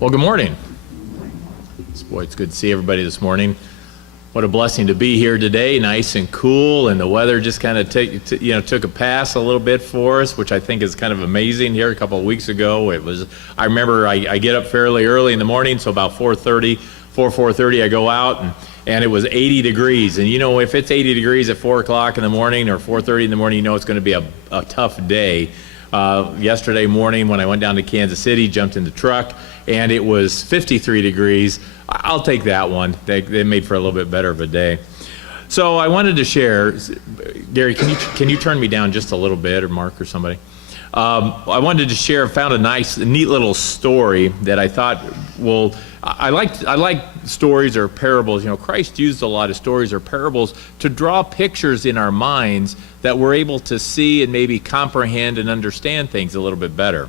Well, good morning. Boy, it's good to see everybody this morning. What a blessing to be here today, nice and cool, and the weather just kind of took a pass a little bit for us, which I think is kind of amazing. Here a couple of weeks ago, I remember I get up fairly early in the morning, so about 4:30 I go out, and it was 80 degrees. And you know, if it's 80 degrees at 4 o'clock in the morning or 4:30 in the morning, you know it's going to be a tough day. Yesterday morning when I went down to Kansas City, jumped in the truck, and it was 53 degrees. I'll take that one. They made for a little bit better of a day. So I wanted to share, Gary, can you turn me down just a little bit, or Mark or somebody? I wanted to share, found a neat little story that I thought, well, I like stories or parables. You know, Christ used a lot of stories or parables to draw pictures in our minds that we're able to see and maybe comprehend and understand things a little bit better.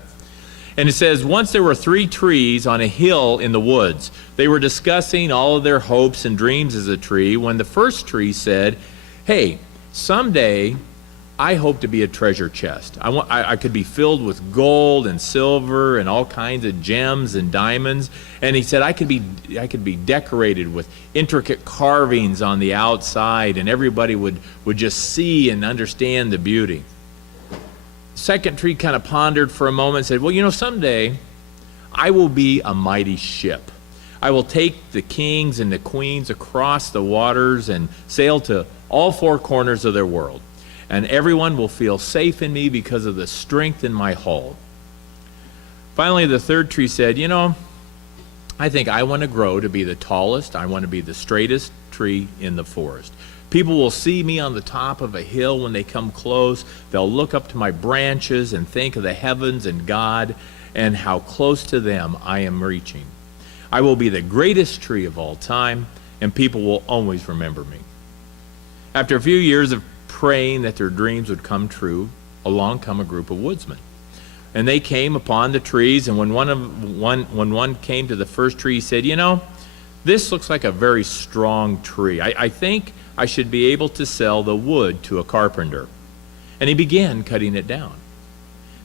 And it says, once there were 3 trees on a hill in the woods. They were discussing all of their hopes and dreams as a tree when the first tree said, hey, someday I hope to be a treasure chest. I could be filled with gold and silver and all kinds of gems and diamonds. And he said I could be decorated with intricate carvings on the outside, and everybody would just see and understand the beauty. Second tree kind of pondered for a moment and said, well, you know, someday I will be a mighty ship. I will take the kings and the queens across the waters and sail to all 4 corners of their world. And everyone will feel safe in me because of the strength in my hull. Finally, the third tree said, you know, I think I want to grow to be the tallest. I want to be the straightest tree in the forest. People will see me on the top of a hill when they come close. They'll look up to my branches and think of the heavens and God and how close to them I am reaching. I will be the greatest tree of all time, and people will always remember me. After a few years of praying that their dreams would come true, along come a group of woodsmen. And they came upon the trees, and when one came to the first tree, he said, you know, this looks like a very strong tree. I think I should be able to sell the wood to a carpenter. And he began cutting it down.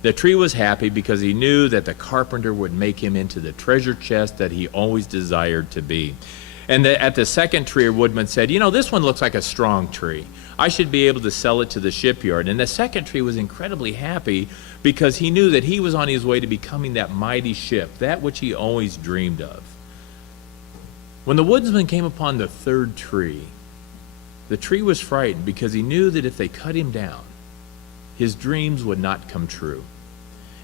The tree was happy because he knew that the carpenter would make him into the treasure chest that he always desired to be. And at the second tree, a woodman said, you know, this one looks like a strong tree. I should be able to sell it to the shipyard. And the second tree was incredibly happy because he knew that he was on his way to becoming that mighty ship, that which he always dreamed of. When the woodsman came upon the third tree, the tree was frightened because he knew that if they cut him down, his dreams would not come true.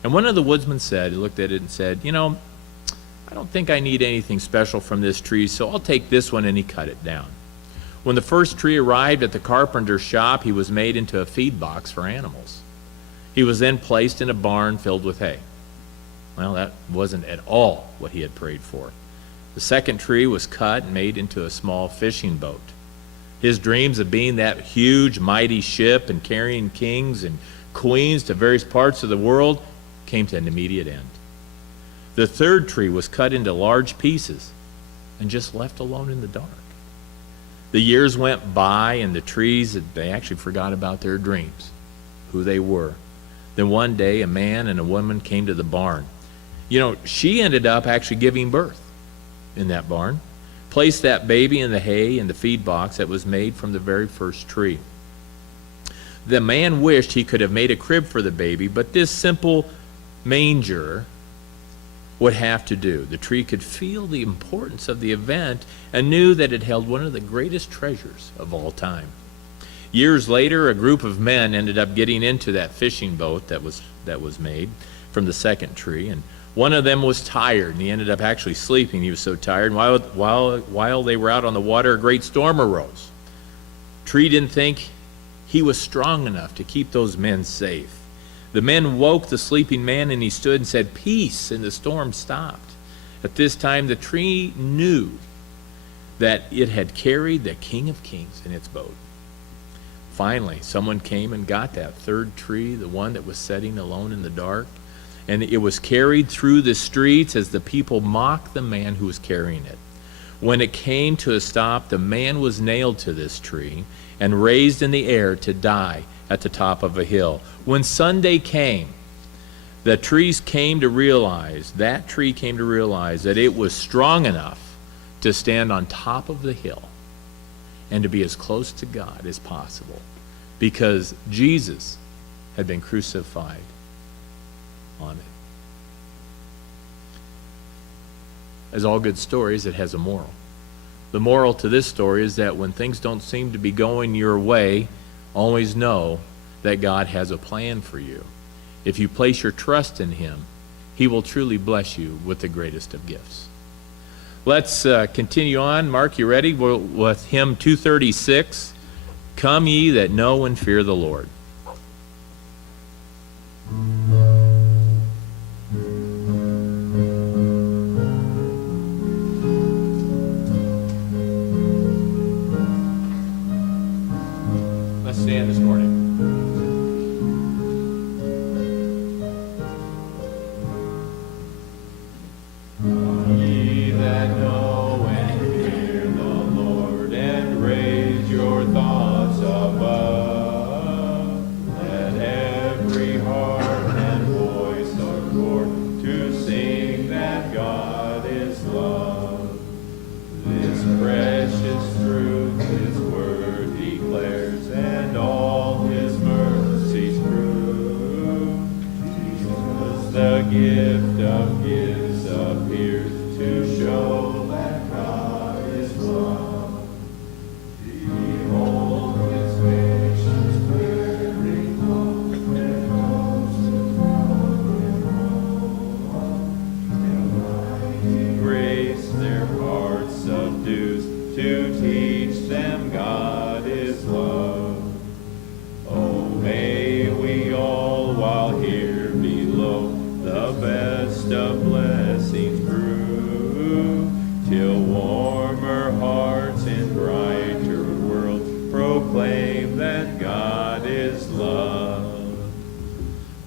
And one of the woodsmen said, he looked at it and said, you know, I don't think I need anything special from this tree, so I'll take this one, and he cut it down. When the first tree arrived at the carpenter's shop, he was made into a feed box for animals. He was then placed in a barn filled with hay. Well, that wasn't at all what he had prayed for. The second tree was cut and made into a small fishing boat. His dreams of being that huge, mighty ship and carrying kings and queens to various parts of the world came to an immediate end. The third tree was cut into large pieces and just left alone in the dark. The years went by, and the trees, they actually forgot about their dreams, who they were. Then one day, a man and a woman came to the barn. You know, she ended up actually giving birth in that barn, placed that baby in the hay in the feed box that was made from the very first tree. The man wished he could have made a crib for the baby, but this simple manger would have to do. The tree could feel the importance of the event and knew that it held one of the greatest treasures of all time. Years later, a group of men ended up getting into that fishing boat that was made from the second tree, and one of them was tired, and he ended up actually sleeping. He was so tired. And while they were out on the water, a great storm arose. Tree didn't think he was strong enough to keep those men safe. The men woke the sleeping man, and he stood and said, peace, and the storm stopped. At this time, the tree knew that it had carried the King of Kings in its boat. Finally, someone came and got that third tree, the one that was sitting alone in the dark, and it was carried through the streets as the people mocked the man who was carrying it. When it came to a stop, the man was nailed to this tree and raised in the air to die at the top of a hill. When Sunday came, the trees came to realize, that tree came to realize that it was strong enough to stand on top of the hill and to be as close to God as possible, because Jesus had been crucified on it. As all good stories, it has a moral. The moral to this story is that when things don't seem to be going your way, always know that God has a plan for you. If you place your trust in Him, He will truly bless you with the greatest of gifts. Let's continue on. Mark, you ready? With hymn 236, Come Ye That Know and Fear the Lord. Let's stand this morning.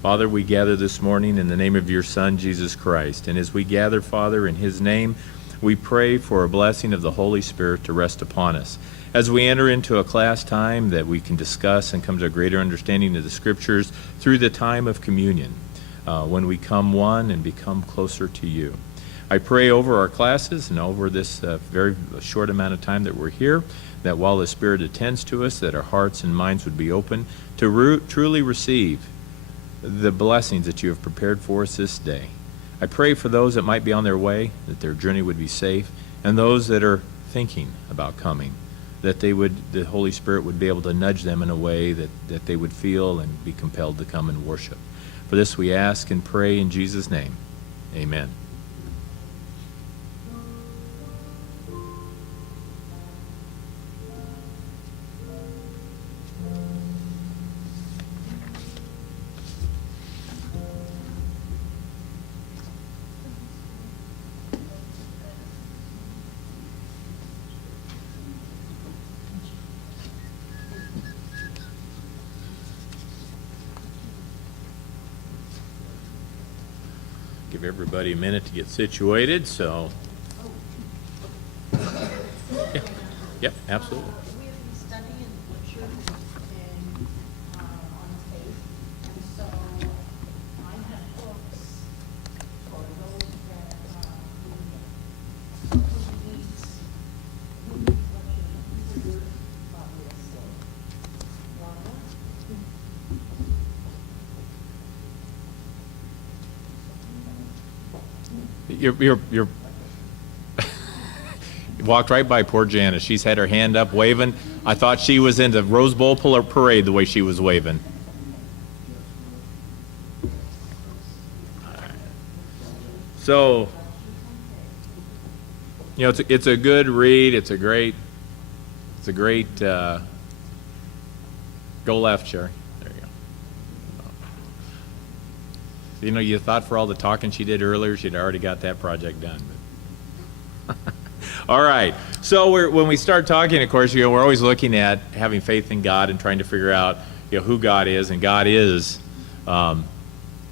Father, we gather this morning in the name of your Son, Jesus Christ. And as we gather, Father, in his name, we pray for a blessing of the Holy Spirit to rest upon us. As we enter into a class time that we can discuss and come to a greater understanding of the Scriptures through the time of communion, when we come one and become closer to you. I pray over our classes and over this very short amount of time that we're here, that while the Spirit attends to us, that our hearts and minds would be open to truly receive the blessings that you have prepared for us this day. I pray for those that might be on their way, that their journey would be safe, and those that are thinking about coming, that the Holy Spirit would be able to nudge them in a way that they would feel and be compelled to come and worship. For this we ask and pray in Jesus' name. Amen. Give everybody a minute to get situated, so. Yeah. Yep, absolutely. We have been studying butcher and on faith, and so I have books for those that who needs butcher, obviously. You're walked right by poor Janice. She's had her hand up waving. I thought she was in the Rose Bowl parade the way she was waving. So, you know, it's a good read. It's a great go left, Sherry. There you go. You know, you thought for all the talking she did earlier, she'd already got that project done. But all right. So when we start talking, of course, you know, we're always looking at having faith in God and trying to figure out, you know, who God is, and God is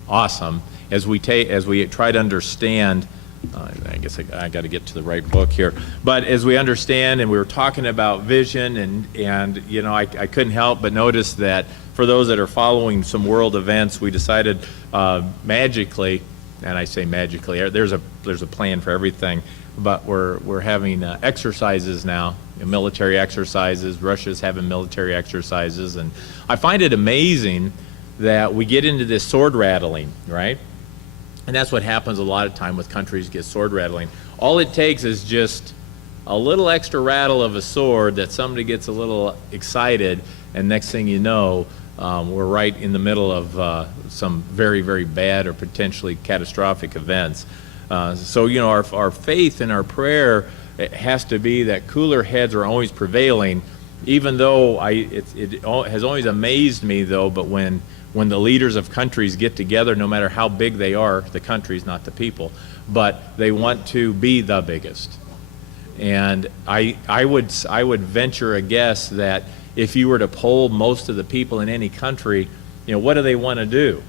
awesome. As we try to understand I guess I got to get to the right book here. But as we understand, and we were talking about vision, and you know, I couldn't help but notice that for those that are following some world events, we decided magically, and I say magically, there's a plan for everything, but we're having exercises now, military exercises. Russia's having military exercises, and I find it amazing that we get into this sword rattling, right? And that's what happens a lot of time with countries get sword rattling. All it takes is just a little extra rattle of a sword that somebody gets a little excited, and next thing you know, we're right in the middle of some very, very bad or potentially catastrophic events. So, you know, our faith and our prayer, it has to be that cooler heads are always prevailing, even though it has always amazed me, though, but when the leaders of countries get together, no matter how big they are, the countries, not the people, but they want to be the biggest. And I would venture a guess that if you were to poll most of the people in any country, you know, what do they want to do?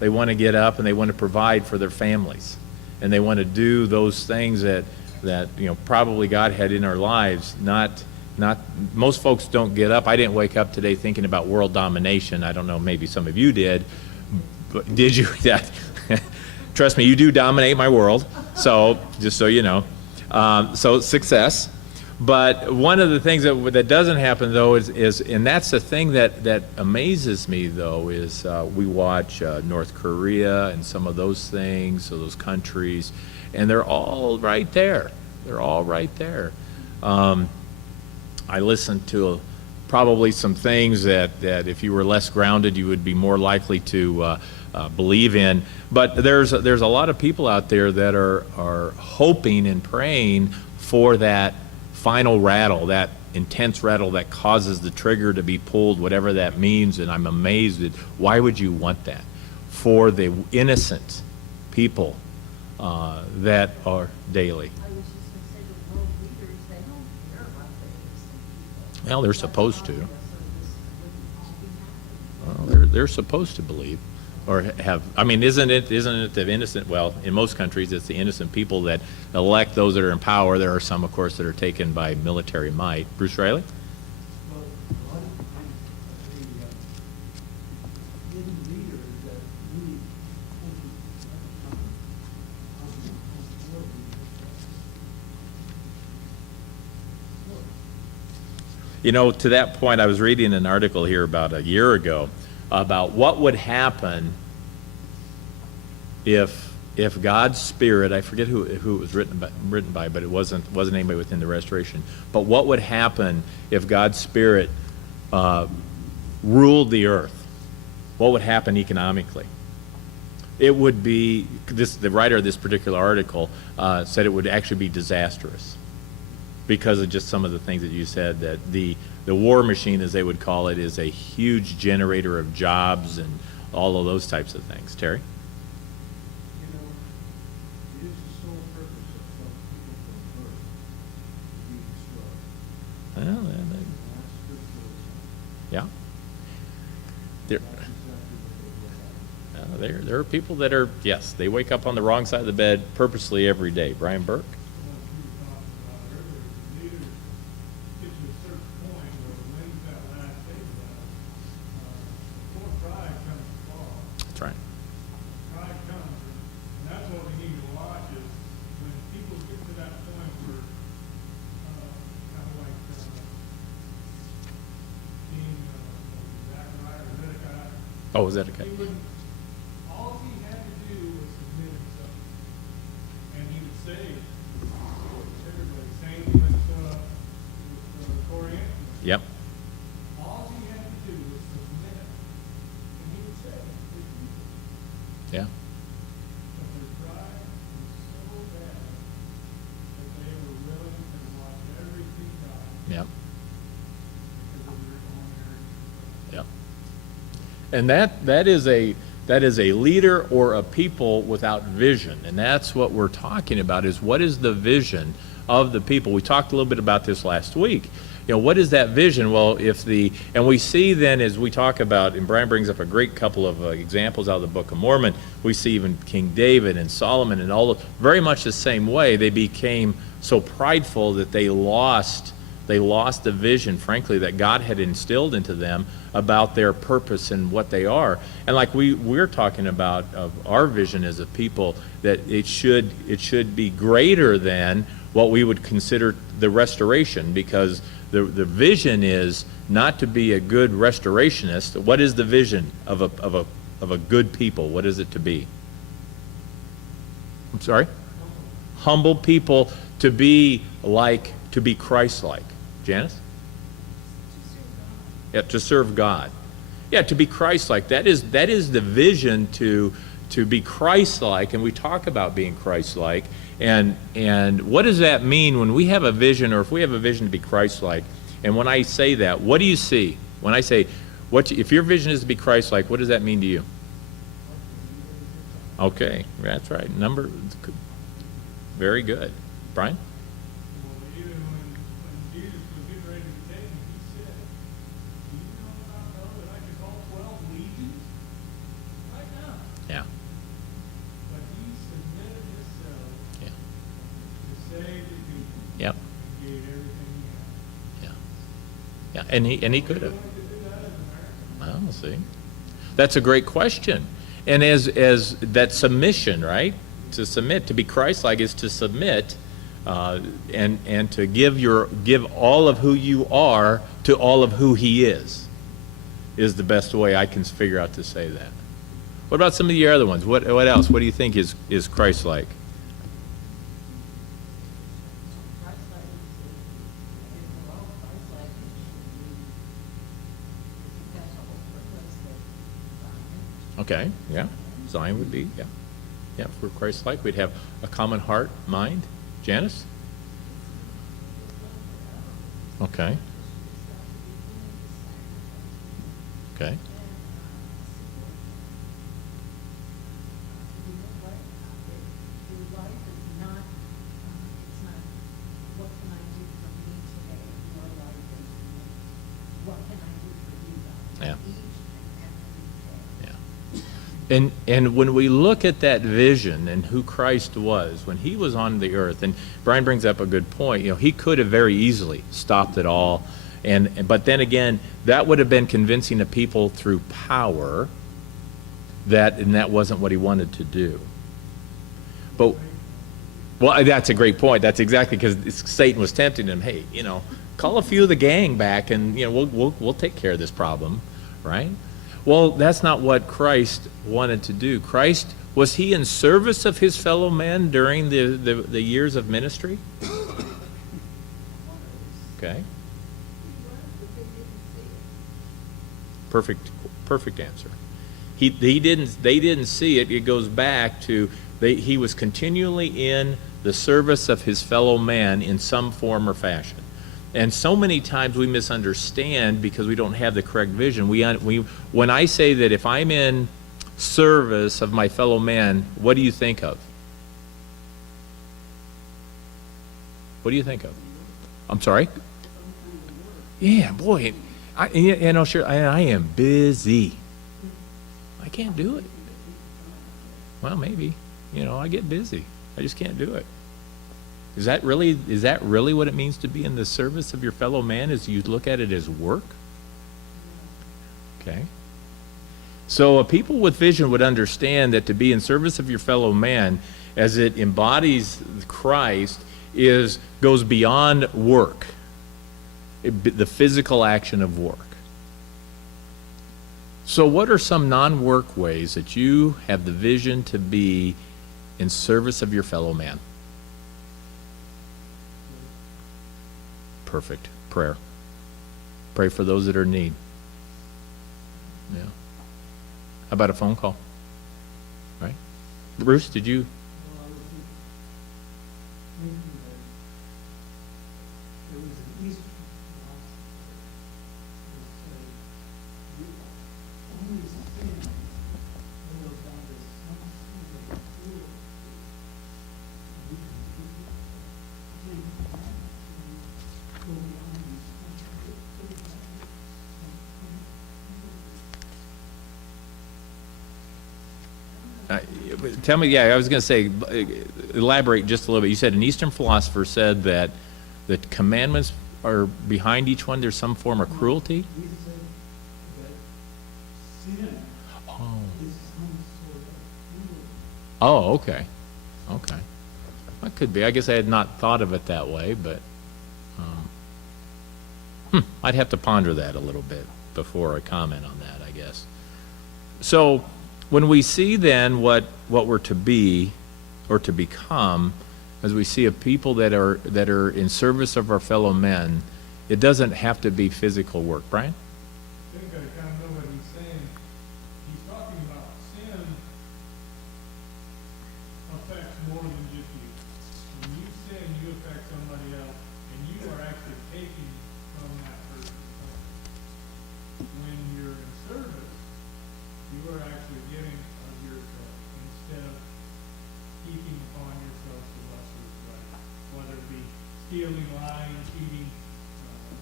They want to get up and they want to provide for their families. And they want to do those things that you know, probably God had in our lives. Not most folks don't get up. I didn't wake up today thinking about world domination. I don't know, maybe some of you did. But did you? Trust me, you do dominate my world. So just so you know. So success. But one of the things that doesn't happen, though, is and that's the thing that amazes me, though, is we watch North Korea and some of those things, so those countries, and they're all right there. They're all right there. I listened to probably some things that if you were less grounded, you would be more likely to believe in. But there's a lot of people out there that are hoping and praying for that final rattle, that intense rattle that causes the trigger to be pulled, whatever that means. And I'm amazed at why would you want that for the innocent people that are daily. I was just gonna say the world leaders, they don't care about the innocent people. Well, they're supposed to. So this wouldn't all be happening. Well, they're supposed to believe, or have. I mean, isn't it the innocent? Well, in most countries, it's the innocent people that elect those that are in power. There are some, of course, that are taken by military might. Bruce Riley? Well, a lot of times, the hidden leaders that really You know, to that point, I was reading an article here about a year ago about what would happen if God's Spirit, I forget who it was written by, but it wasn't anybody within the restoration. But what would happen if God's Spirit ruled the earth? What would happen economically? It would be the writer of this particular article said it would actually be disastrous because of just some of the things that you said, that the war machine, as they would call it, is a huge generator of jobs and all of those types of things. Terry? You know, it is the sole purpose of some people from birth to be destroyed. Well, And that's scriptural. yeah. There, That's exactly what they will happen. there are people that are, yes, they wake up on the wrong side of the bed purposely every day. Brian Burke? Well, you were talking about earlier, the leaders get to a certain point where when's that last day of that? Before pride comes to fall, That's right. pride comes, and that's what we need to watch is when people get to that point where, kind of like, King, Zachariah or Zedekiah, Oh, was that okay? he wouldn't, all he had to do was submit himself. And he would say, everybody, same with Corianton. Yep. All he had to do was submit. And he would say, "It's easy." Yeah. But their pride was so bad that they were willing to watch everything die Yep. because of their own arrogance. Yep. And that is a leader or a people without vision. And that's what we're talking about, is what is the vision of the people. We talked a little bit about this last week. what is that vision? Well, and we see then as we talk about, and Brian brings up a great couple of examples out of the Book of Mormon, we see even King David and Solomon and all, very much the same way. They became so prideful that they lost the vision, frankly, that God had instilled into them about their purpose and what they are. And like we're talking about of our vision as a people, that it should be greater than what we would consider the restoration, because the vision is not to be a good restorationist. What is the vision of a good people? What is it to be? I'm sorry? Humble people, to be Christ-like. Janice? Yeah, to serve God. Yeah, to be Christ-like. That is the vision, to be Christ-like, and we talk about being Christ-like. And what does that mean when we have a vision, or if we have a vision to be Christ-like? And when I say that, what do you see? When I say, if your vision is to be Christ-like, what does that mean to you? Okay, that's right. Very good. Brian? Well, even when Jesus was getting ready to be taken, he said, do you know that I could call 12 legions right now? Yeah. But he submitted himself Yeah. to save the people. Yep. And gave everything he had. Yeah. Yeah. And he could have. We wanted to do that as Americans. Well, see. That's a great question. And as that submission, right? To submit, to be Christ-like, is to submit, and to give all of who you are to all of who He is the best way I can figure out to say that. What about some of the other ones? What else? What do you think is Christ-like? Christ-like is, well, Christ-like should be, that's the whole purpose that, Okay, yeah. Zion would be, yeah. Yeah, if we're Christ-like, we'd have a common heart, mind. Janice? Okay. Okay. Your life is not, it's not, what can I do for me today? Your life is, what can I do for you, God? Yeah. Each and every day. Yeah. And when we look at that vision and who Christ was, when He was on the earth, and Brian brings up a good point, He could have very easily stopped it all, but then again, that would have been convincing the people through power, and that wasn't what He wanted to do. But, well, that's a great point. That's exactly, because Satan was tempting him. Hey, call a few of the gang back, and we'll take care of this problem, right? Well, that's not what Christ wanted to do. Christ, was He in service of His fellow men during the years of ministry? Okay. Perfect answer. They didn't see it. It goes back to He was continually in the service of His fellow man in some form or fashion. And so many times we misunderstand because we don't have the correct vision. When I say that if I'm in service of my fellow man, what do you think of? What do you think of? I'm sorry? Yeah, boy. Sure, I am busy. I can't do it. Well, maybe. I get busy. I just can't do it. Is that really what it means to be in the service of your fellow man, as you look at it as work? Okay. So a people with vision would understand that to be in service of your fellow man, as it embodies Christ, goes beyond work, the physical action of work. So what are some non-work ways that you have the vision to be in service of your fellow man? Perfect. Prayer. Pray for those that are in need. Yeah. How about a phone call? Right? Bruce, did you? Well, I was thinking that there was an Eastern philosophy that said, the only sin when God is some sort of cruel, we can go beyond these tell me, yeah, I was going to say, elaborate just a little bit. You said an Eastern philosopher said that the commandments are behind each one, there's some form of cruelty? He said that sin Oh. is some sort of cruelty. Oh, okay, okay. That could be. I guess I had not thought of it that way, but, I'd have to ponder that a little bit before I comment on that, I guess. So, when we see then what we're to be, or to become, as we see a people that are in service of our fellow men, it doesn't have to be physical work. Brian? I think I kind of know what he's saying. He's talking about sin affects more than just you. When you sin, you affect somebody else, and you are actually taking from that person. When you're in service, you are actually giving of yourself instead of heaping upon yourself the lesser right, whether it be stealing, lying, cheating,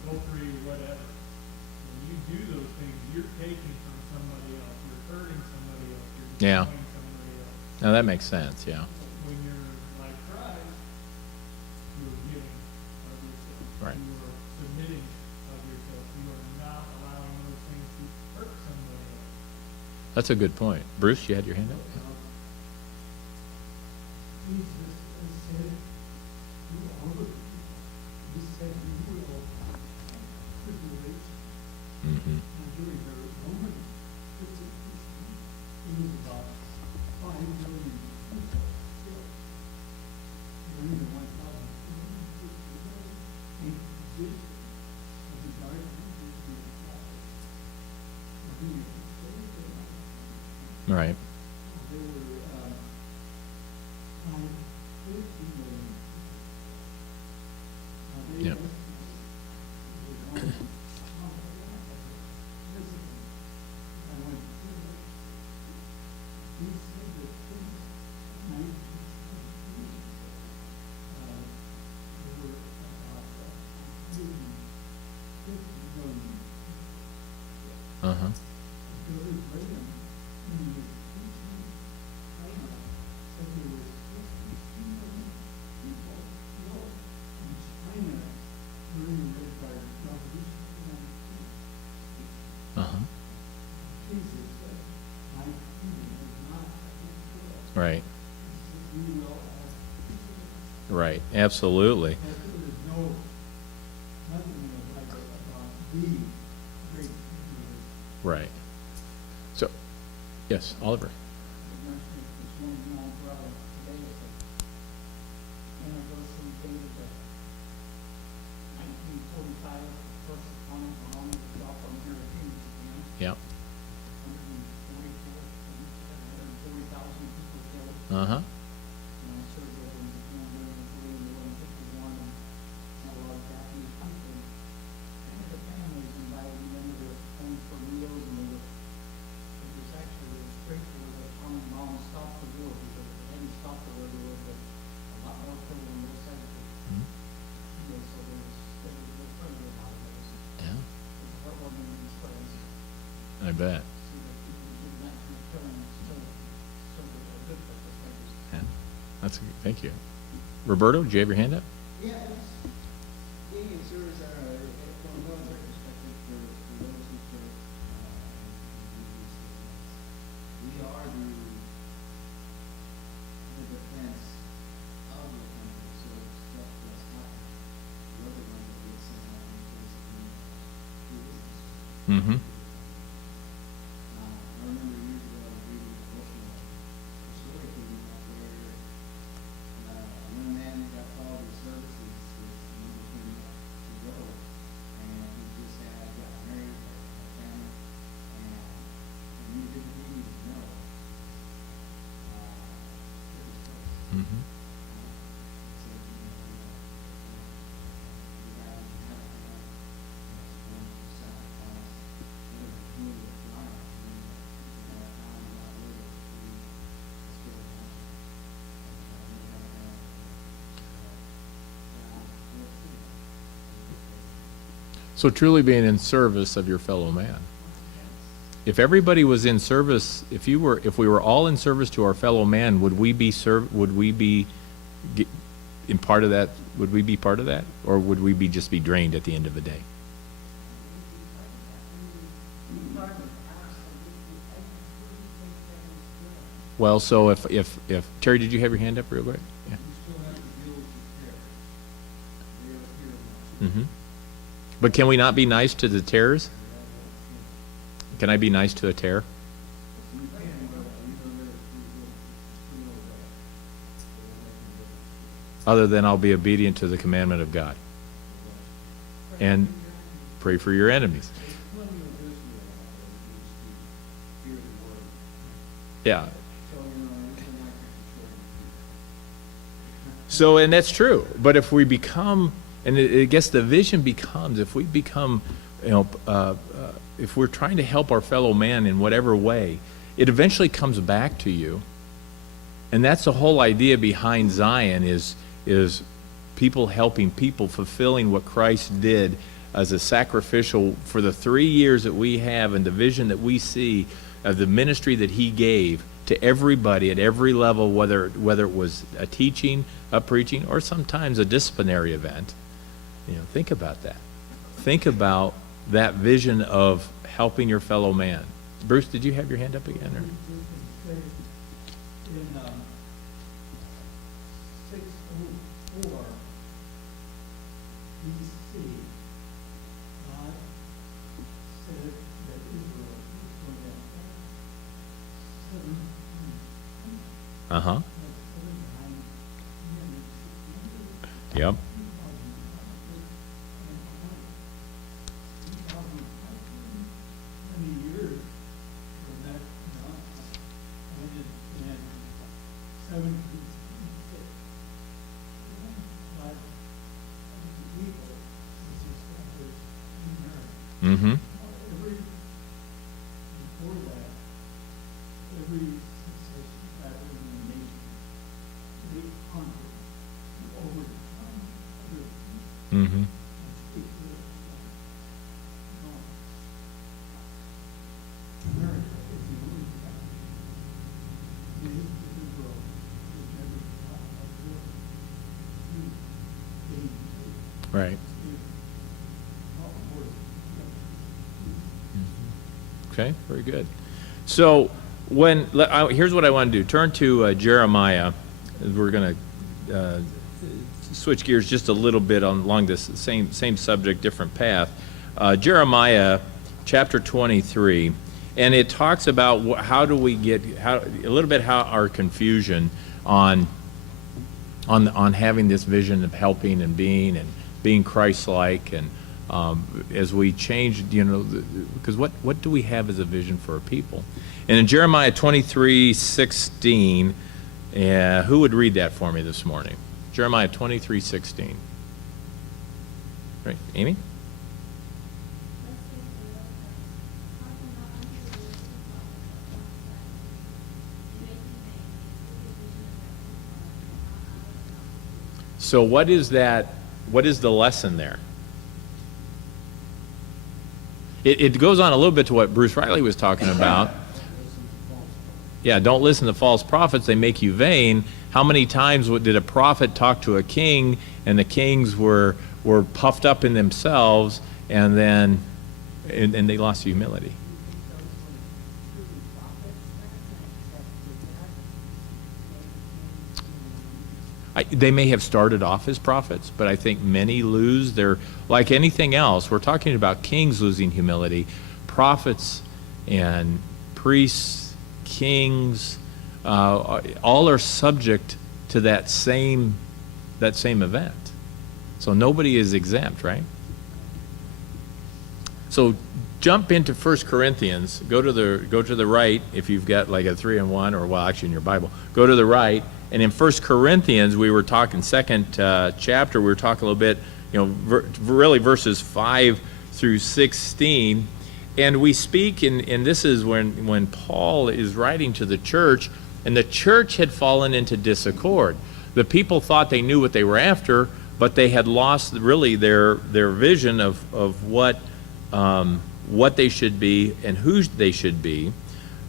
adultery, whatever. When you do those things, you're taking from somebody else, you're hurting somebody else, you're Yeah. destroying somebody else. Now, that makes sense, yeah. When you're like Christ, you're giving of yourself. Right. You are submitting of yourself. You are not allowing those things to hurt somebody else. That's a good point. Bruce, you had your hand up? Jesus said to all the people, he said you will privilege. Mm-hmm. Now during the Roman persecution, it was about 5 million people killed. During the 1,250 Inquisition of the Dark Ages, the Catholics were being enslaved in Ireland. Right. There were 50 million people. Now, they Yep. estimated it was I went through it. He said that since 1923, there were about 150 million. Uh-huh. Billy Graham, when he was teaching China, said there was 52 million people killed in China during the Red Revolution in 19. Uh-huh. Jesus said, my kingdom is not of this world. Right. He said, you will have peace. Right. Absolutely. But there was nothing in the Bible about the great tribulation. Right. So, yes, Oliver. Yep. Uh-huh. Yeah, I bet. Yeah. That's, thank you. Roberto, did you have your hand up? Yeah, it's being in service from a military perspective for those who serve in these states. We are the defense of the country, so if stuff does happen, we're the ones that get sent out in case of need to business. Mm-hmm. I remember years ago, I was reading a devotional, a story came up where a young man got called to services, his number came up to go, and he just had got married, had a family, and he didn't even know his place. Mm-hmm. So, you got to have a family, that's going to sacrifice, whatever the community of life, that time not live to still have. So truly being in service of your fellow man. if everybody was in service, if we were all in service to our fellow man, would we be in part of that? Would we be part of that, or would we just be drained at the end of the day? Well, so if Terry, did you have your hand up real quick? Yeah. You still have to deal with the tear. They are here. But can we not be nice to the terrors? Can I be nice to a terror? You can, but you know, Other than I'll be obedient to the commandment of God. And pray for your enemies. plenty of Israel out there that needs to hear the word. Yeah. So, you know, it's like a So, and that's true. But if we become, and I guess the vision becomes, if we become, if we're trying to help our fellow man in whatever way, it eventually comes back to you. And that's the whole idea behind Zion is people helping people, fulfilling what Christ did as a sacrificial for the 3 years that we have and the vision that we see of the ministry that he gave to everybody at every level, whether it was a teaching, a preaching, or sometimes a disciplinary event. Think about that. Think about that vision of helping your fellow man. Bruce, did you have your hand up again? Or? in 604 BC, God said that Israel was going to have 7 Uh-huh. Yep. Mm-hmm. Before that, every succession battle in the nation, they conquered to overcome other people Mm-hmm. and take their God. America is the only country in Israel that never fought a war to gain faith. Right. Okay, very good. So here's what I want to do. Turn to Jeremiah. We're going to switch gears just a little bit along this same subject, different path. Jeremiah chapter 23, and it talks about how do we get a little bit how our confusion on having this vision of helping and being Christ-like, and as we change, because what do we have as a vision for our people? And in Jeremiah 23:16, who would read that for me this morning? Jeremiah 23:16. Right, Amy? So what is that? What is the lesson there? It goes on a little bit to what Bruce Riley was talking about. Yeah, don't listen to false prophets. They make you vain. How many times did a prophet talk to a king, and the kings were puffed up in themselves, and then and they lost humility? They may have started off as prophets, but I think many lose their, like anything else, we're talking about kings losing humility. Prophets and priests, kings, all are subject to that same event. So nobody is exempt, right? So jump into 1 Corinthians, go to the right if you've got like a 3-in-1, or well, actually in your Bible, go to the right. And in 1 Corinthians, we were talking second chapter, we were talking a little bit, really verses 5 through 16. And we speak, and this is when Paul is writing to the church, and the church had fallen into disaccord. The people thought they knew what they were after, but they had lost really their vision of what what they should be and who they should be.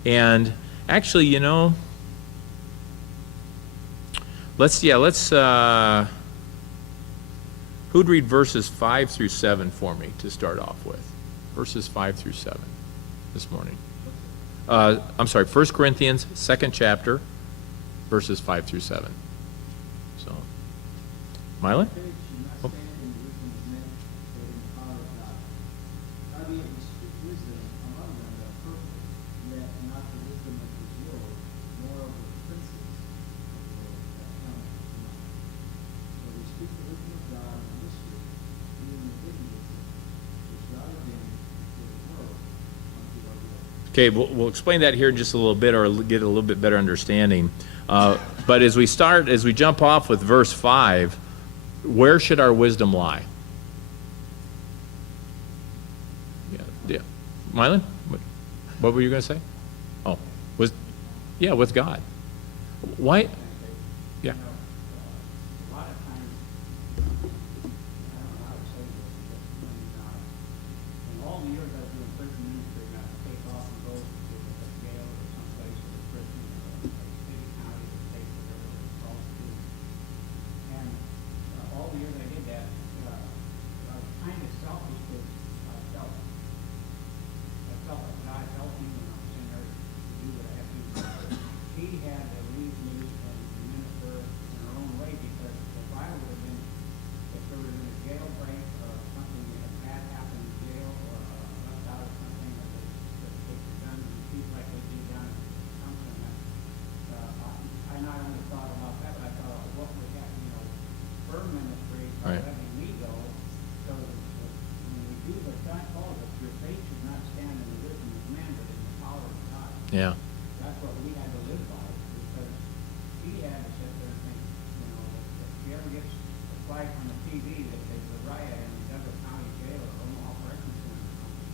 And actually, let's who'd read verses 5 through 7 for me to start off with? Verses 5 through 7 this morning. I'm sorry, 1 Corinthians, 2nd chapter, verses 5 through 7. So, Mylon? Faith should not stand in the wisdom of men, but in the power of God. Howbeit we speak wisdom among them that are perfect, yet not the wisdom of this world, nor of the princes of the world that come to mind. But we speak the wisdom of God in mystery, even the hidden wisdom, which God ordained before the world unto our glory. Okay, we'll explain that here in just a little bit, or get a little bit better understanding. But as we jump off with verse 5, where should our wisdom lie? Yeah. Mylon? What were you going to say? Oh, with God. Why? Yeah. A lot of times, I don't know how to say this, but in all the years I've been in prison ministry, I take off and go to a jail or someplace or a prison or a city, county, or state, whatever it's called to do. And all the years I did that, I was kind of selfish because I felt like God helped me when I was in there to do what I had to do. He had to leave me and minister in her own way, because if I would have been, if there would have been a jailbreak or something that had happened in jail or left out of something that they could done and treat like they did down in something, I not only thought about that, but I thought of what would happen, for ministry, by Right. letting me go. So when we do what God calls us, your faith should not stand in the wisdom of man, but in the power of God. Yeah. That's what we had to live by, because he had to sit there and think, if he ever gets a flag on the TV that there's a riot in the Douglas County Jail or Omaha Correctional Center or something,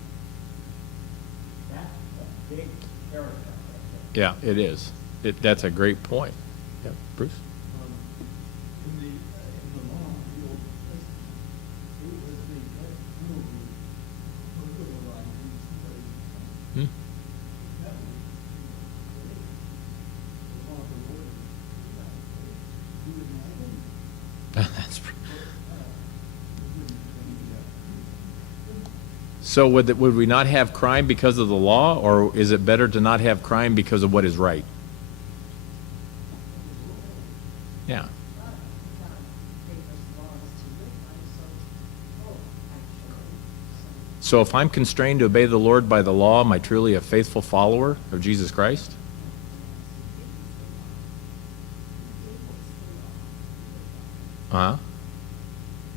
that's a big character right there. Yeah, it is. That's a great point. Yeah, Bruce? In the law of the Old Testament, it was the death penalty for burglarizing somebody's house. Hmm? That was the law of the Lord. You would not have That's pr- wouldn't So would we not have crime because of the law, or is it better to not have crime because of what is right? Yeah. God gave us laws to live by, so, actually. So if I'm constrained to obey the Lord by the law, am I truly a faithful follower of Jesus Christ? Uh-huh.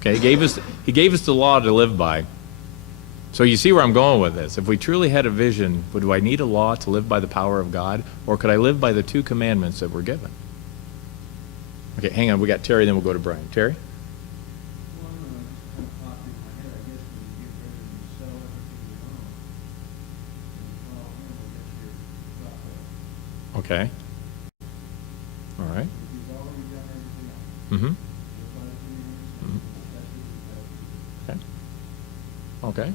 Okay, he gave us the law to live by. So you see where I'm going with this. If we truly had a vision, would I need a law to live by the power of God, or could I live by the 2 commandments that were given? Okay, hang on. We got Terry, then we'll go to Brian. Terry? Well, I don't know, it just kind of popped in my head, I guess, when you get ready to sell everything you own, and you call him, I guess you're profitable. Okay. All right. If he's already done everything else, Mm-hmm. just let it be in that's what he's got to do. Okay. Okay.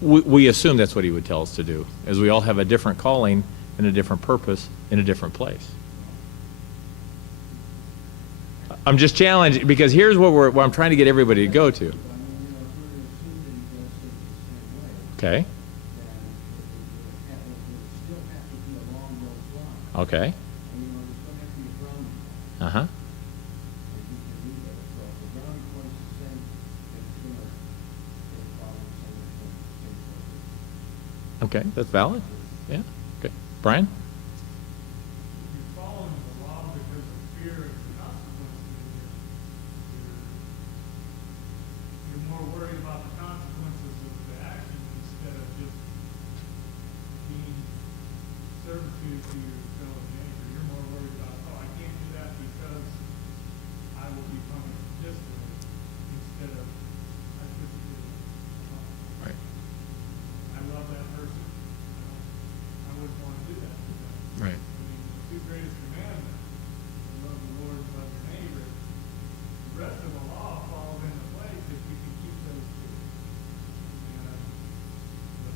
We assume that's what he would tell us to do, as we all have a different calling and a different purpose in a different place. I'm just challenged, because here's what I'm trying to get everybody to go to. But I mean, if we're to assume that he does things the same way, Okay. then it would still have to be along those lines. Okay. And, there still has to be a brownie point. Uh-huh. And he can do that. So if the brownie point's the same, then it's gonna follow the same thing. Okay, that's valid. Yeah. Okay. Brian? You're following the law because of fear of the consequences. You're more worried about the consequences of the action instead of just being servitude to your fellow neighbor. You're more worried about, I can't do that because I will be punished this way, instead of, I shouldn't do that. Right. I love that person. I wouldn't want to do that to them. Right. I mean, the 2 greatest commandments, love the Lord and love your neighbor. The rest of the law falls into place if you can keep those 2. And the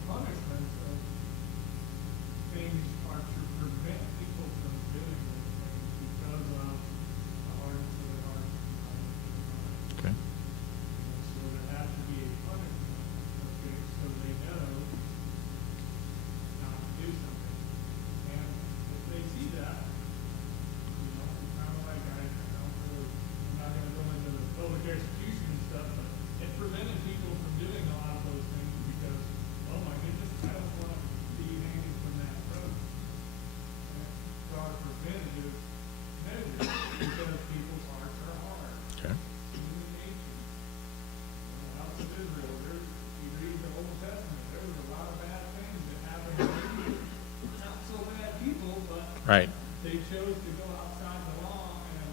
Right. They chose to go outside the law, and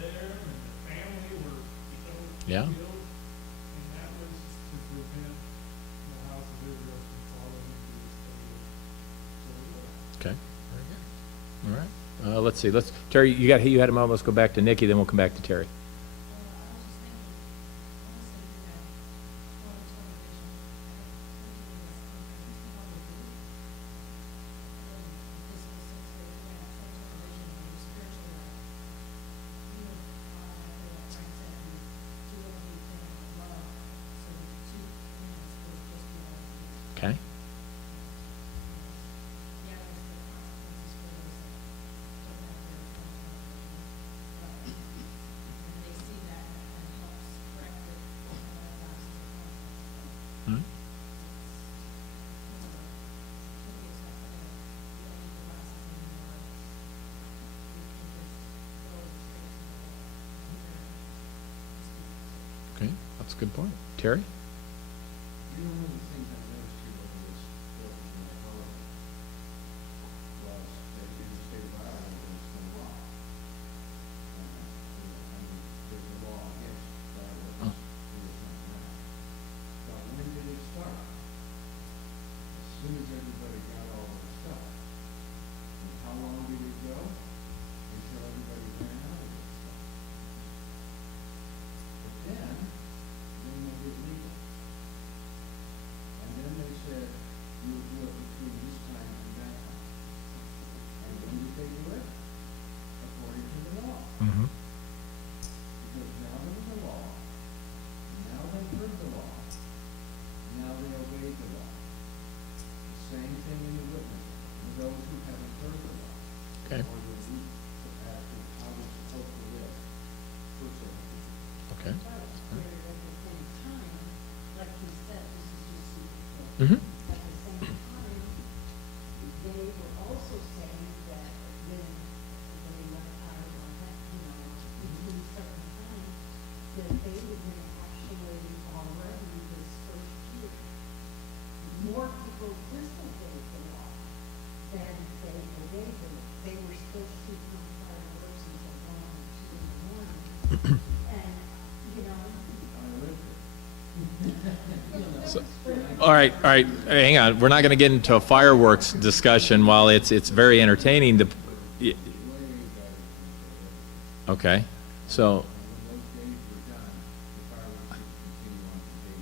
them and the family were Yeah. killed, and that was to prevent the house of Israel from falling into the state of civil war. Okay. Very good. All right. Let's see. Terry, you had a moment. Let's go back to Nikki, then we'll come back to Terry. I was just thinking, honestly, we had a lot of television, physical sense, we had some television on your spiritual life. You know, like Frank said, we do everything in love, so 2 minutes will just be all. Okay. Yeah, there's the consequences for those that don't have their own television, but and they see that and helps correct it, allows the consequences. Hmm? Kids have to, you don't need the glasses anymore. You can just go straight to the wall. Okay. That's a good point. Terry? You know, one of the things I noticed here over this bill in my home was that in the state of Ireland, there's no law. There's a law against fireworks. There is not now. But when did it start? As soon as everybody got all their stuff. And how long did it go? Until everybody ran out of their stuff. But then made it legal. And then they said, you'll do it between this time and that time. And when did they do it? According to the law. Mm-hmm. Because now there was a law, now they heard the law, now they obeyed the law. The same thing in the witness, for those who haven't heard the law. Okay. Or the root as to how they're supposed to live. For certain. Okay. But where at the same time, like he said, this is just superficial. Mm-hmm. At the same time, they were also saying that when they left Iowa, that, between certain times, that they were going to actually already this first year, more people disobeyed the law than they obeyed the law. They were still shooting on fireworks until 1 or 2 in the morning. And, I lived it. So, all right. Hang on. We're not going to get into a fireworks discussion. While it's very entertaining. Way better than Okay. So, when those days were done, the fireworks would continue on for days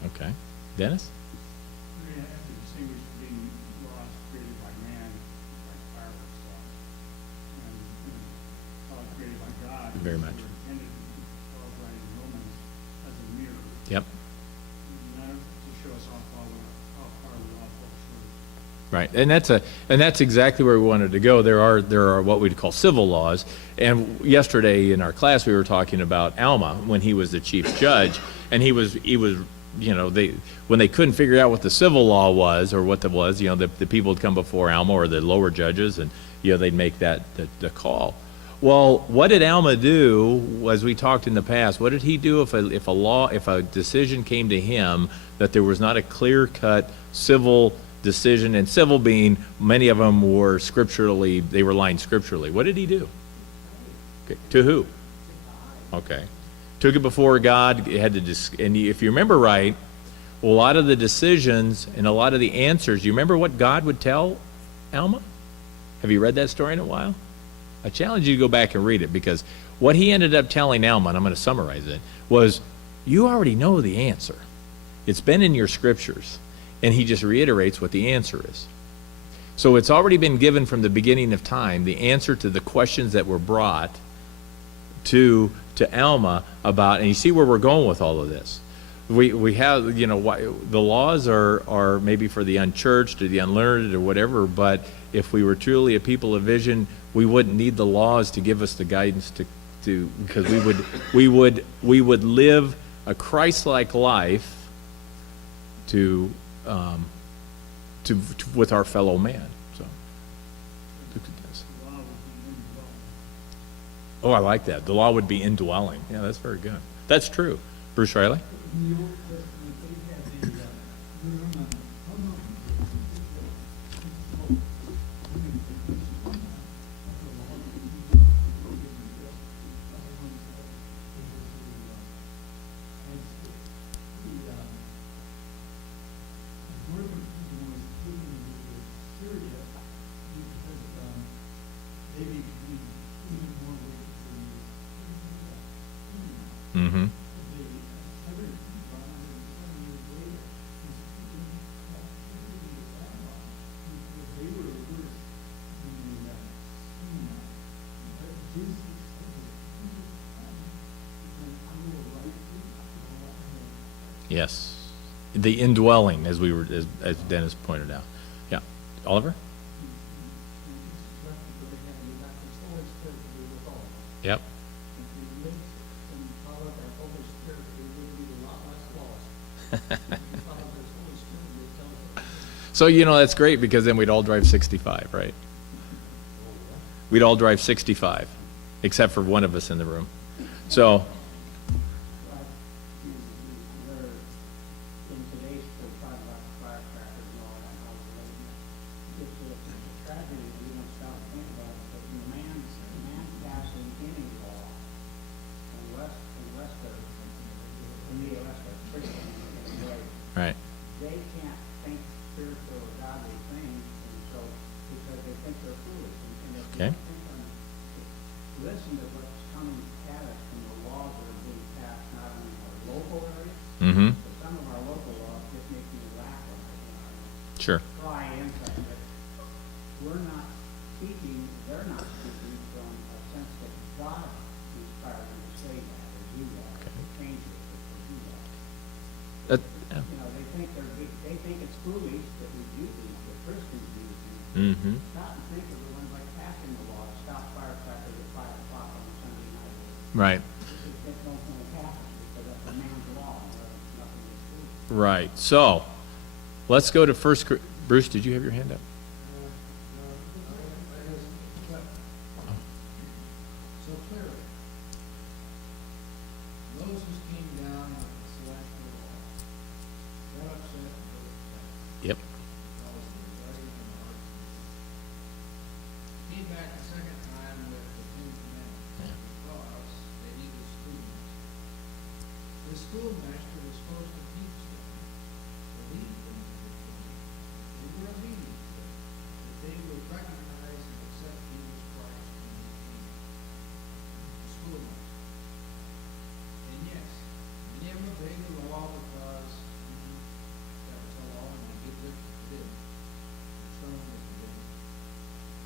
before. okay. Dennis? We have to distinguish between laws created by man, like fireworks laws, and laws created by God. Very much. Were intended, Paul's writing in Romans, as a mirror, Yep. not to show us how far we all fall short. Right, and that's exactly where we wanted to go. There are what we'd call civil laws, and yesterday in our class we were talking about Alma when he was the chief judge, and he was when they couldn't figure out what the civil law was or what that was, the people would come before Alma or the lower judges, and they'd make the call. Well, what did Alma do? As we talked in the past, what did he do if a decision came to him that there was not a clear-cut civil decision, and civil being many of them were they were lined scripturally? What did he do? Okay. To who? Okay. Took it before God. It had to and if you remember right, a lot of the decisions and a lot of the answers. You remember what God would tell Alma? Have you read that story in a while? I challenge you to go back and read it, because what he ended up telling Alma, and I'm going to summarize it, was you already know the answer. It's been in your scriptures. And he just reiterates what the answer is. So it's already been given from the beginning of time, the answer to the questions that were brought to Alma about, and you see where we're going with all of this. We have, the laws are maybe for the unchurched or the unlearned or whatever, but if we were truly a people of vision, we wouldn't need the laws to give us the guidance to because we would live a Christ-like life with our fellow man. So, look at this. The law would be indwelling. Oh, I like that. The law would be indwelling. Yeah, that's very good. That's true. Bruce Riley? In the Old Testament, they had the minimum, Mm-hmm. Every 120 years later, is keeping activity at that line. Because they were the first in the scheme. But this is and I go right through, Yes. The indwelling, as we were, as Dennis pointed out. Yeah. Oliver? Yep. So, that's great because then we'd all drive 65, right? We'd all drive 65, except for one of us in the room. So, Where in today's, we're talking about firecrackers and all that, how it's it's a tragedy, we don't stop and think about it, but the man passing any law, unless they're, in the unless they're Christian in a way, right. they can't think spiritual or godly things, and so, because they think they're foolish, and if Okay. you think listen to what's coming at us from the laws that are being passed, not only in our local area, Mm-hmm. but some of our local laws just make me laugh when I Sure. try inside, but we're not speaking, they're not speaking from a sense that God inspired them to say that, or do that, or change it, or do that. Yeah. They think they think it's foolish that we do these, that Christians do these things. Mm-hmm. Stop and think of the ones like passing the law, to stop firecrackers at 5 o'clock on a Sunday night. Right. It don't happen, because that's a man's law, and nothing is foolish. Right. So, let's go to first. Bruce, did you have your hand up? So clearly, Moses came down with the celestial law, got upset and wrote it down. Yep. That was the rebellion in the heart of Israel. Came back a second time with the Ten Commandments, because they needed schoolmaster. The schoolmaster was supposed to teach them, to lead them to the king. They were obedient to it, that they would recognize and accept Jesus Christ and the king. The schoolmaster. And yes, many of them obeyed the law because that was the law, and they did it, didn't. The stone was forbidden.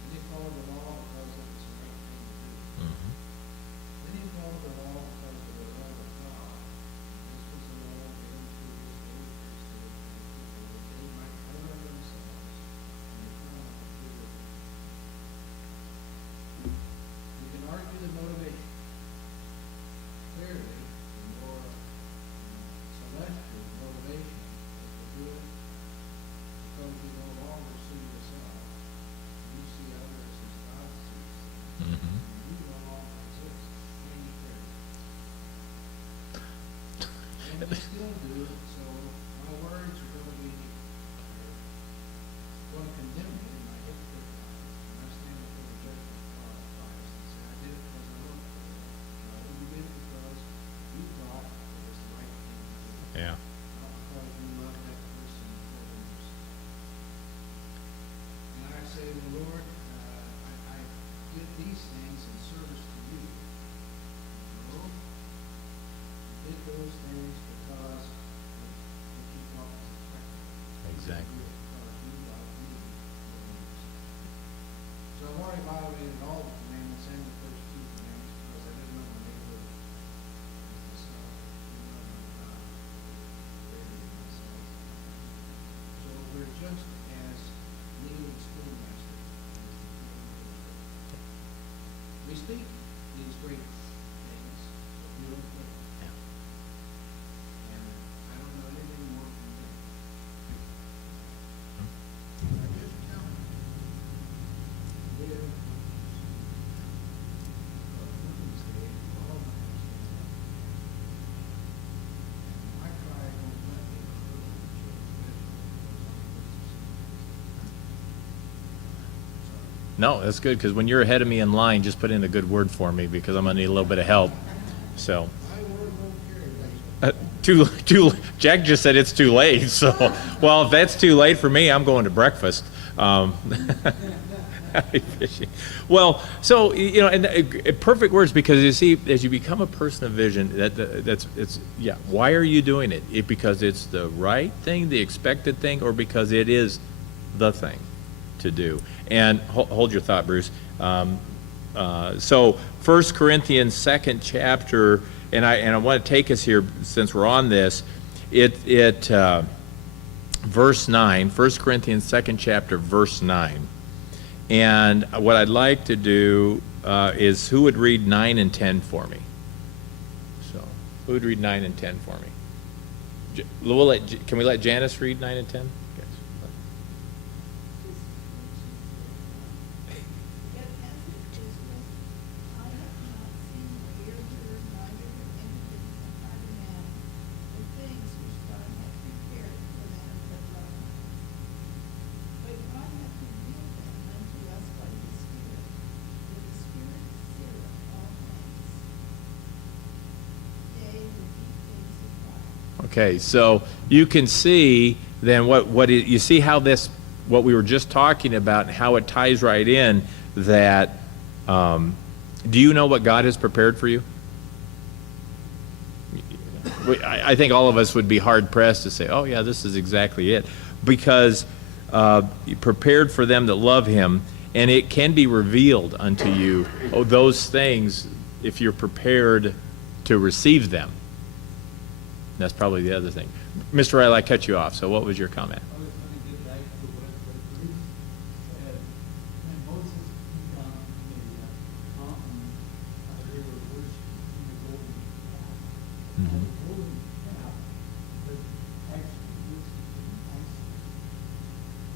And they followed the law because it was the right thing to do. Mm-hmm. Then he followed the law because of the love of God. This was the law given to his old priesthood and the people that they might cover themselves and the crown of purity. You can argue the motivation. Clearly, the more celestial motivation is to do it because you no longer see yourself. You see others as God sees them. Mm-hmm. You no longer exist. Tiny prayer. And we still do, so my words are going to be, going to condemn me in my hypocrite life. When I stand before the judgment of God Christ and say, I did it because I wrote for it. No, you did it because you thought it was the right thing to do. Yeah. Not because you love that person more than yourself. And I say, Lord, I did these things in service to you. No, you did those things because to keep up as a practice. Exactly. Because you love me more than yourself. So I've already violated all the commandments and the first two commandments because I didn't know my neighbor as myself. I didn't know my God greater than myself. So we're just as needing schoolmasters. We speak these great things, but we don't live. Yeah. And I don't know anything more from them. I just tell them, live Wednesday, all Wednesday. And my cry won't let me grow No, that's good because when you're ahead of me in line, just put in a good word for me because I'm gonna need a little bit of help. So, My word won't carry weight. Jack just said it's too late. So, well, if that's too late for me, I'm going to breakfast. Fishing. Well, so, you know, and perfect words, because you see, as you become a person of vision, why are you doing it? Because it's the right thing, the expected thing, or because it is the thing to do? And hold your thought, Bruce. So 1 Corinthians 2nd chapter, and I want to take us here, since we're on this, verse 9, 1 Corinthians 2nd chapter, verse 9. And what I'd like to do is, who would read 9 and 10 for me? So, who would read 9 and 10 for me? Can we let Janice read 9 and 10? Yes. Yet as it is written, I have not seen or ear heard, neither have entered into the heart of man the things which God hath prepared for them that love him. But God hath revealed them unto us by his Spirit, for the Spirit seareth all things, yea, the deep things of God. Okay, so you can see then you see how this, what we were just talking about, and how it ties right in, that do you know what God has prepared for you? I think all of us would be hard pressed to say, oh yeah, this is exactly it, because prepared for them that love him, and it can be revealed unto you, those things, if you're prepared to receive them. That's probably the other thing. Mr. Riley, I cut you off, so what was your comment? I was going to get back to what Bruce said. When Moses came down from the mountain, they were worshiping the golden calf. And the golden calf was actually worshiping Isis.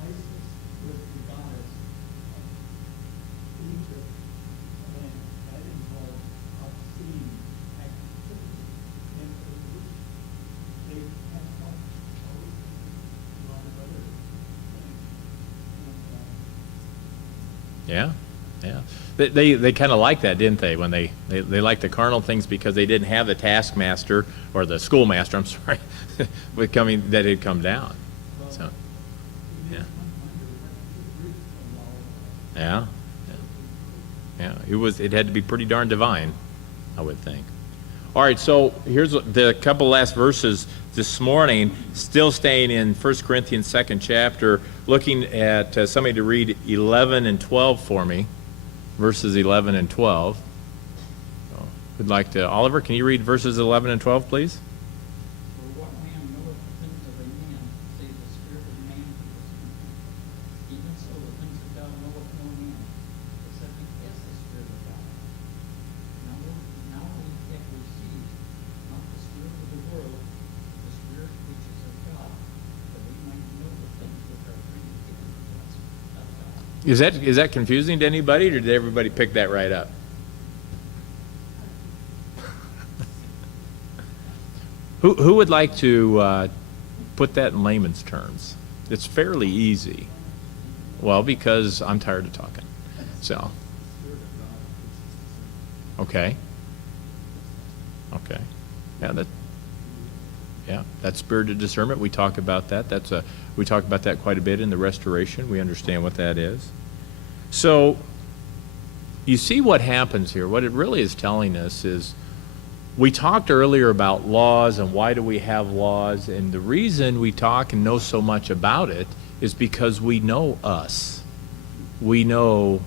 Isis was the goddess of Egypt, and that involved obscene activity. And they had fought always a lot of other things. And, Yeah. They kind of like that, didn't they? When they liked the carnal things, because they didn't have the taskmaster, or the schoolmaster, I'm sorry, that had come down. So, you yeah. just wonder what the root of all of that. Yeah. It had to be pretty darn divine, I would think. All right, so here's the couple last verses this morning, still staying in 1 Corinthians 2nd chapter, looking at somebody to read 11 and 12 for me, verses 11 and 12. So, would like to, Oliver, can you read verses 11 and 12, please? For what man knoweth the things of a man, save the spirit of man which is in him? Even so, the things of God knoweth no man, except he has the Spirit of God. Now we have received not the spirit of the world, but the Spirit which is of God, that we might know the things which are freely given to us of God. Is that confusing to anybody, or did everybody pick that right up? Who would like to put that in layman's terms? It's fairly easy. Well, because I'm tired of talking. So, okay. That's spirit of discernment. We talk about that. We talk about that quite a bit in the restoration. We understand what that is. So, you see what happens here. What it really is telling us is, we talked earlier about laws and why do we have laws, and the reason we talk and know so much about it is because we know us. We know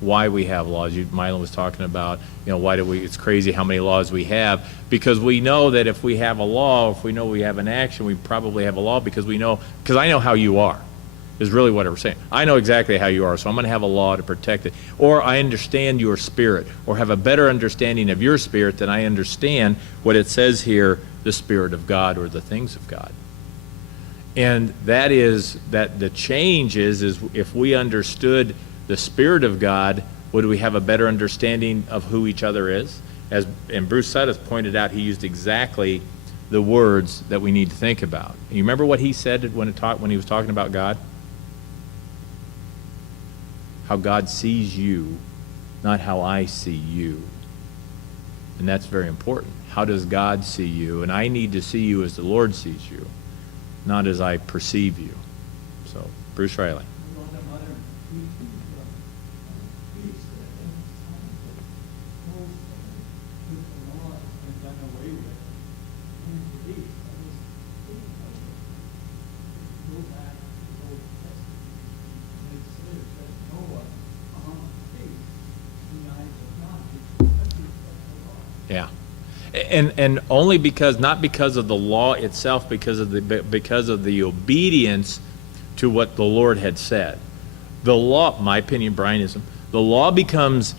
why we have laws. Mylon was talking about, it's crazy how many laws we have, because we know that if we have a law, if we know we have an action, we probably have a law because I know how you are, is really what we're saying. I know exactly how you are, so I'm going to have a law to protect it. Or I understand your spirit, or have a better understanding of your spirit than I understand what it says here, the Spirit of God or the things of God. And that is, that the change is if we understood the Spirit of God, would we have a better understanding of who each other is? And Bruce Sudduth pointed out, he used exactly the words that we need to think about. You remember what he said when he was talking about God? How God sees you, not how I see you. And that's very important. How does God see you? And I need to see you as the Lord sees you, not as I perceive you. So, Bruce Riley. One of them other teachings And only because, not because of the law itself, because of the obedience to what the Lord had said. The law, my opinion, Brianism, the law becomes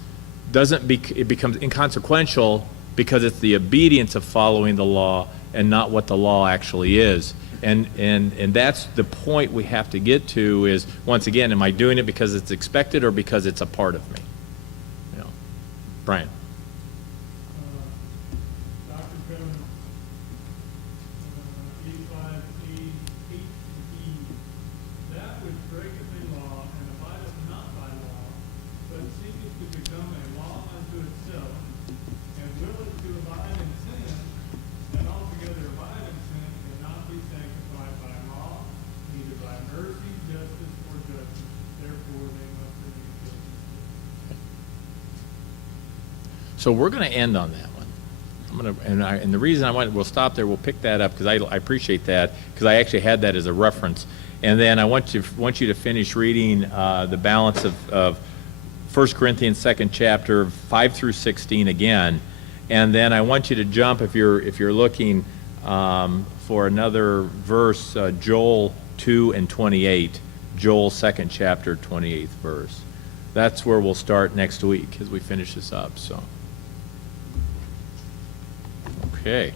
inconsequential because it's the obedience of following the law and not what the law actually is. And that's the point we have to get to is, once again, am I doing it because it's expected or because it's a part of me? You know, Brian. Dr. Cohen, E5, E, H, E, that which breaketh the law and abideth not by law, but seeketh to become a law unto itself, and willeth to abide in sin, and altogether abide in sin, cannot be sanctified by law, neither by mercy, justice, or judgment. Therefore, they must remain guilty. So we're going to end on that one. And the reason we'll stop there, we'll pick that up because I appreciate that, because I actually had that as a reference. And then I want you to finish reading the balance of 1 Corinthians 2nd chapter 5 through 16 again. And then I want you to jump, if you're looking for another verse, Joel 2 and 28, Joel 2nd chapter 28th verse. That's where we'll start next week as we finish this up. So. Okay.